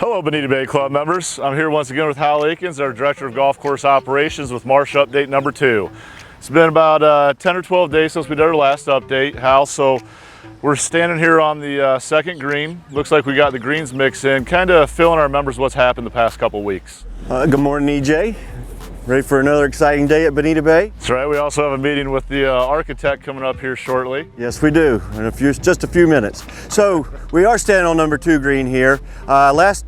Hello Bonita Bay Club members. I'm here once again with Hal Akins, our Director of Golf Course Operations with Marsh Update number 2. It's been about 10 or 12 days since we did our last update, Hal, so we're standing here on the second green. Looks like we got the greens mix in, kind of filling our members what's happened the past couple weeks. Good morning, EJ. Ready for another exciting day at Bonita Bay? That's right, we also have a meeting with the architect coming up here shortly. Yes, we do, in just a few minutes. So, we are standing on number 2 green here. Last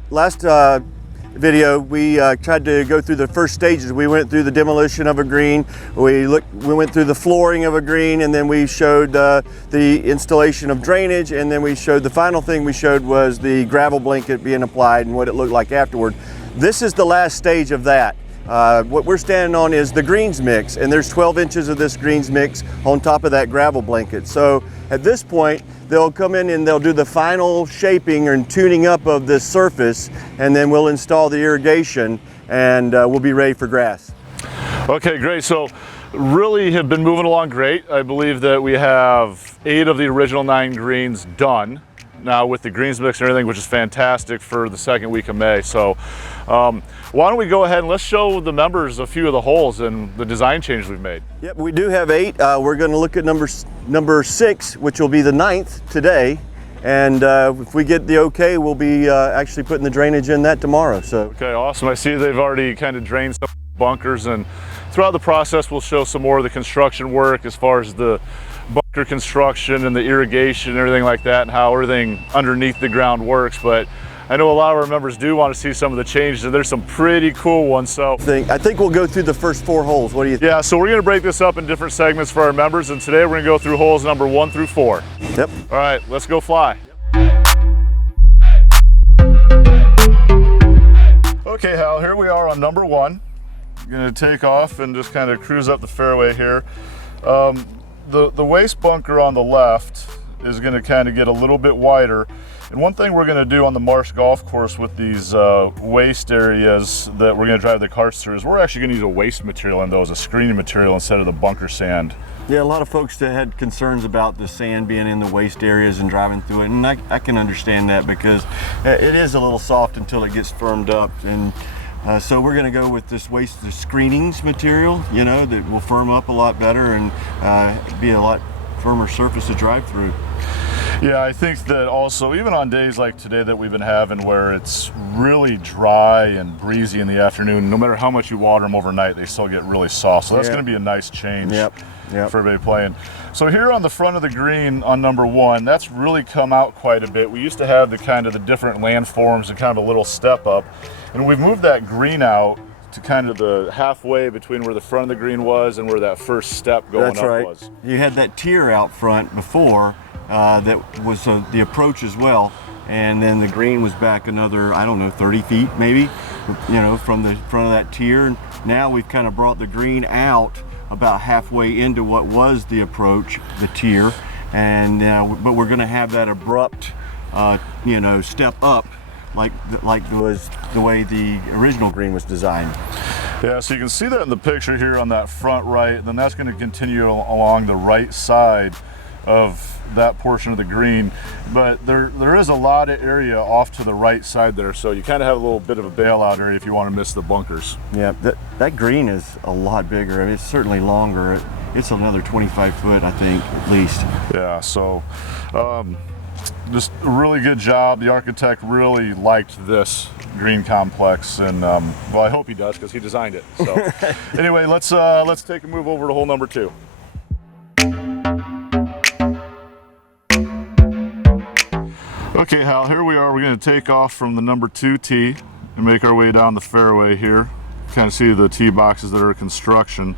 video, we tried to go through the first stages. We went through the demolition of a green, we went through the flooring of a green, and then we showed the installation of drainage, and then we showed the final thing we showed was the gravel blanket being applied and what it looked like afterward. This is the last stage of that. What we're standing on is the greens mix, and there's 12 inches of this greens mix on top of that gravel blanket. So at this point, they'll come in and they'll do the final shaping and tuning up of this surface, and then we'll install the irrigation, and we'll be ready for grass. Okay, great. So really have been moving along great. I believe that we have 8 of the original 9 greens done now with the greens mix and everything, which is fantastic for the second week of May. So why don't we go ahead and let's show the members a few of the holes and the design changes we've made. Yep, we do have 8. We're going to look at number 6, which will be the 9th today. And if we get the okay, we'll be actually putting the drainage in that tomorrow. So okay, awesome. I see they've already kind of drained some bunkers, and throughout the process we'll show some more of the construction work as far as the bunker construction and the irrigation and everything like that, and how everything underneath the ground works. But I know a lot of our members do want to see some of the changes, and there's some pretty cool ones. So I think we'll go through the first 4 holes. What do you think? Yeah, so we're going to break this up in different segments for our members, and today we're going to go through holes number 1 through 4. Yep. All right, let's go fly. Okay, Hal, here we are on number 1. I'm going to take off and just kind of cruise up the fairway here. The waste bunker on the left is going to kind of get a little bit wider. And one thing we're going to do on the Marsh golf course with these waste areas that we're going to drive the carts through is we're actually going to use a waste material in those, a screening material instead of the bunker sand. Yeah, a lot of folks that had concerns about the sand being in the waste areas and driving through it, and I can understand that because it is a little soft until it gets firmed up. And so we're going to go with this the screenings material, you know, that will firm up a lot better and be a lot firmer surface to drive through. Yeah, I think that also, even on days like today that we've been having where it's really dry and breezy in the afternoon, no matter how much you water them overnight, they still get really soft. So that's going to be a nice change for everybody playing. So here on the front of the green on number 1, that's really come out quite a bit. We used to have the different landforms and kind of a little step up, and we've moved that green out to kind of the halfway between where the front of the green was and where that first step going up was. You had that tier out front before that was the approach as well, and then the green was back another, I don't know, 30 feet maybe, you know, from the front of that tier. Now we've kind of brought the green out about halfway into what was the approach, the tier, and but we're going to have that abrupt, you know, step up like was the way the original green was designed. Yeah, so you can see that in the picture here on that front right, then that's going to continue along the right side of that portion of the green, but there is a lot of area off to the right side there, so you kind of have a little bit of a bailout area if you want to miss the bunkers. Yeah, that green is a lot bigger. I mean, it's certainly longer. It's another 25 foot, I think, at least. Yeah, so just a really good job. The architect really liked this green complex, and well, I hope he does because he designed it. So anyway, let's take a move over to hole number 2. Okay, Hal, here we are. We're going to take off from the number 2 tee and make our way down the fairway here. Kind of see the tee boxes that are construction.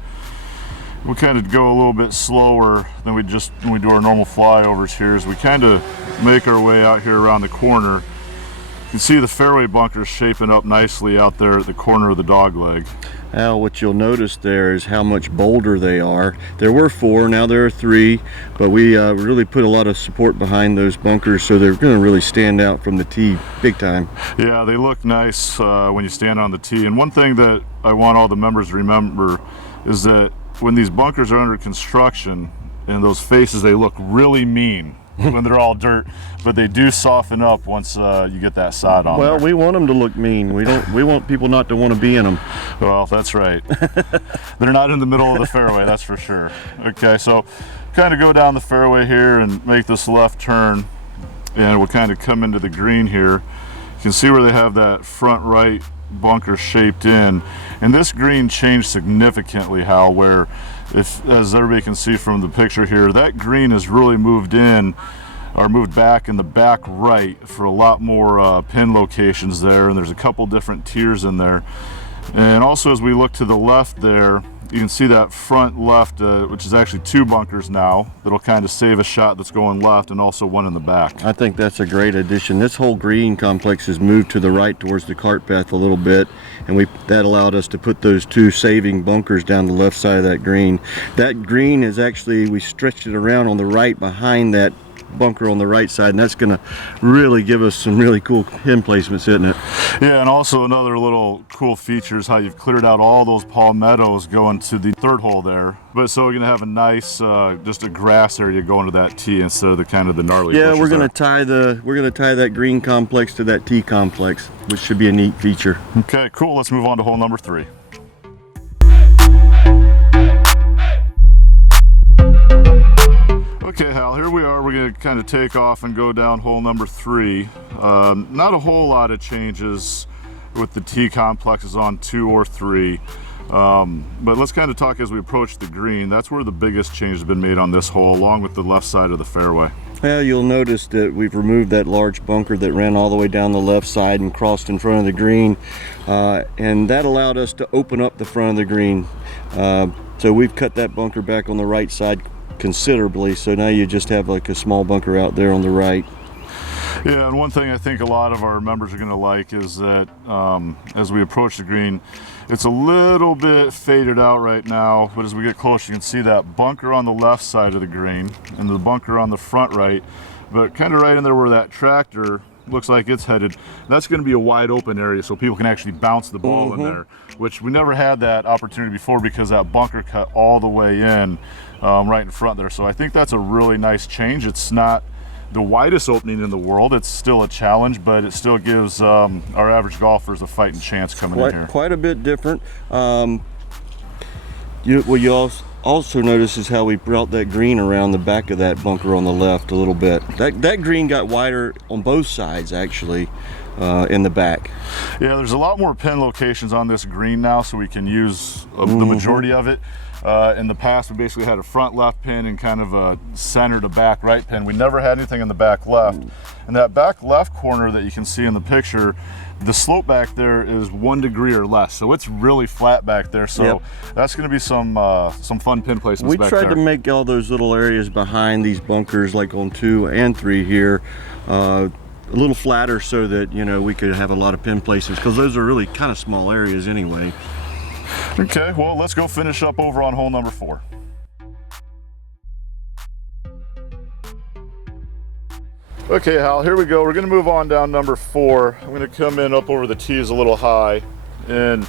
We kind of go a little bit slower than when we do our normal flyovers here, as we kind of make our way out here around the corner. You can see the fairway bunkers shaping up nicely out there at the corner of the dog leg. Al, what you'll notice there is how much bolder they are. There were 4, now there are 3, but we really put a lot of support behind those bunkers, so they're going to really stand out from the tee big time. Yeah, they look nice when you stand on the tee. And one thing that I want all the members to remember is that when these bunkers are under construction and those faces, they look really mean. when they're all dirt, but they do soften up once you get that sod on Well, there. we want them to look mean. We want people not to want to be in them. Well, that's right. They're not in the middle of the fairway, that's for sure. Okay, so kind of go down the fairway here and make this left turn, and we'll kind of come into the green here. You can see where they have that front right bunker shaped in, and this green changed significantly, Hal, where if, as everybody can see from the picture here, that green has really moved in or moved back in the back right for a lot more pin locations there, and there's a couple different tiers in there. And also as we look to the left there, you can see that front left, which is actually 2 bunkers now, that'll kind of save a shot that's going left, and also one in the back. I think that's a great addition. This whole green complex has moved to the right towards the cart path a little bit, and that allowed us to put those 2 saving bunkers down the left side of that green. That green is actually, we stretched it around on the right behind that bunker on the right side, and that's going to really give us some really cool pin placements, isn't it? Yeah, and also another little cool feature is how you've cleared out all those palmettos going to the 3rd hole there. But so we're going to have a nice, just a grass area going to that tee instead of the kind of the gnarly bushes we're going there. to tie that green complex to that tee complex, which should be a neat feature. Okay, cool. Let's move on to hole number 3. Okay, Hal, here we are. We're going to kind of take off and go down hole number 3. Not a whole lot of changes with the tee complexes on 2 or 3. But let's kind of talk as we approach the green. That's where the biggest change has been made on this hole, along with the left side of the fairway. Well, you'll notice that we've removed that large bunker that ran all the way down the left side and crossed in front of the green. And that allowed us to open up the front of the green. So we've cut that bunker back on the right side considerably, so now you just have like a small bunker out there on the right. Yeah, and one thing I think a lot of our members are going to like is that as we approach the green, it's a little bit faded out right now, but as we get closer you can see that bunker on the left side of the green and the bunker on the front right, but kind of right in there where that tractor looks like it's headed, that's going to be a wide open area so people can actually bounce the ball in there, which we never had that opportunity before because that bunker cut all the way in right in front there. So I think that's a really nice change. It's not the widest opening in the world, it's still a challenge, but it still gives our average golfers a fighting chance coming in here. Quite a bit different. What you also notice is how we brought that green around the back of that bunker on the left a little bit. That green got wider on both sides actually in the back. Yeah, there's a lot more pin locations on this green now, so we can use the majority of it. In the past, we basically had a front left pin and kind of a center to back right pin. We never had anything in the back left. And that back left corner that you can see in the picture, the slope back there is 1 degree or less, so it's really flat back there. So that's going to be some fun pin placements we back there. tried to make all those little areas behind these bunkers, like on 2 and 3 here, a little flatter so that, you know, we could have a lot of pin placements, because those are really kind of small areas anyway. Okay, well, let's go finish up over on hole number 4. Okay, Hal, here we go. We're going to move on down number 4. I'm going to come in up over the tees a little high, and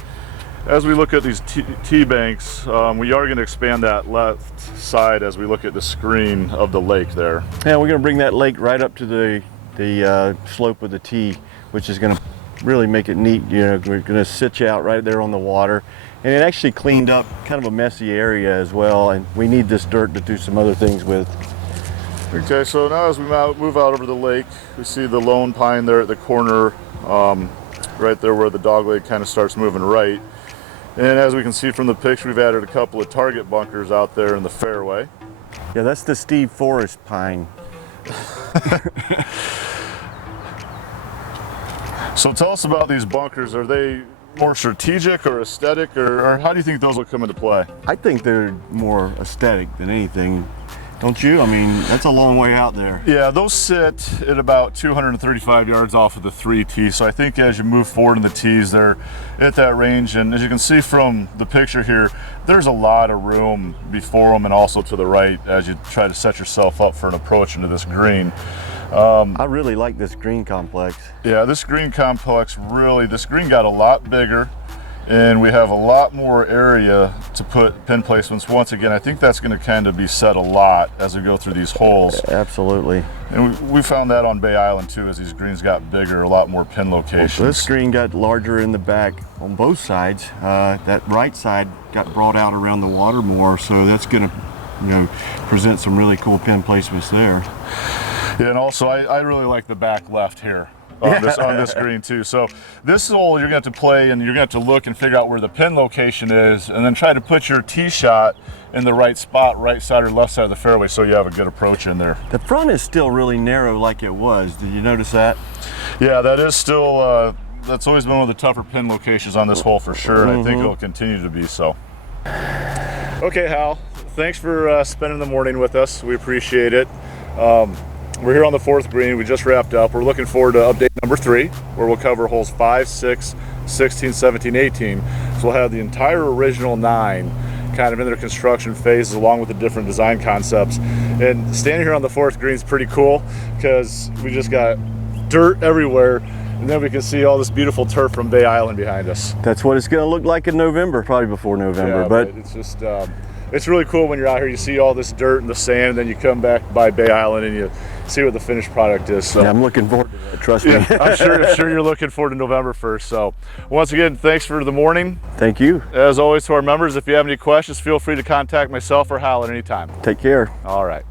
as we look at these tee banks, we are going to expand that left side as we look at the screen of the lake there. Yeah, we're going to bring that lake right up to the slope of the tee, which is going to really make it neat. You know, we're going to sit you out right there on the water, and it actually cleaned up kind of a messy area as well, and we need this dirt to do some other things with. Okay, so now as we move out over the lake, we see the lone pine there at the corner, right there where the dogleg kind of starts moving right. And as we can see from the picture, we've added a couple of target bunkers out there in the fairway. Yeah, that's the Steve Forrest pine. So tell us about these bunkers. Are they more strategic or aesthetic, or how do you think those will come into play? I think they're more aesthetic than anything. Don't you? I mean, that's a long way out there. Yeah, those sit at about 235 yards off of the 3 tee. So I think as you move forward in the tees, they're at that range. And as you can see from the picture here, there's a lot of room before them and also to the right as you try to set yourself up for an approach into this green. I really like this green complex. Yeah, this green complex this green got a lot bigger. and we have a lot more area to put pin placements. Once again, I think that's going to kind of be set a lot as we go through these holes. Absolutely. And we found that on Bay Island too, as these greens got bigger, a lot more pin locations. Well, this green got larger in the back on both sides. That right side got brought out around the water more, so that's going to present some really cool pin placements there. Yeah, and also I really like the back left here. On this green too. So this hole you're going to have to play, and you're going to have to look and figure out where the pin location is, and then try to put your tee shot in the right spot, right side or left side of the fairway, so you have a good approach in there. The front is still really narrow like it was. Did you notice that? Yeah, that is still, that's always been one of the tougher pin locations on this hole for sure, and I think it'll continue to be so. Okay, Hal, thanks for spending the morning with us. We appreciate it. We're here on the 4th green. We just wrapped up. We're looking forward to update number 3, where we'll cover holes 5, 6, 16, 17, 18. So we'll have the entire original 9 kind of in their construction phases, along with the different design concepts. And standing here on the 4th green is pretty cool, because we just got dirt everywhere, and then we can see all this beautiful turf from Bay Island behind us. That's what it's going to look like in November, probably before November. Yeah, but it's just, it's really cool when you're out here. You see all this dirt and the sand, and then you come back by Bay Island and you see what the finished product is. So. Yeah, I'm looking forward to that, trust me. Yeah, I'm sure you're looking forward to November 1st. So once again, thanks for the morning. Thank you. As always, to our members, if you have any questions, feel free to contact myself or Hal at any time. Take care. All right.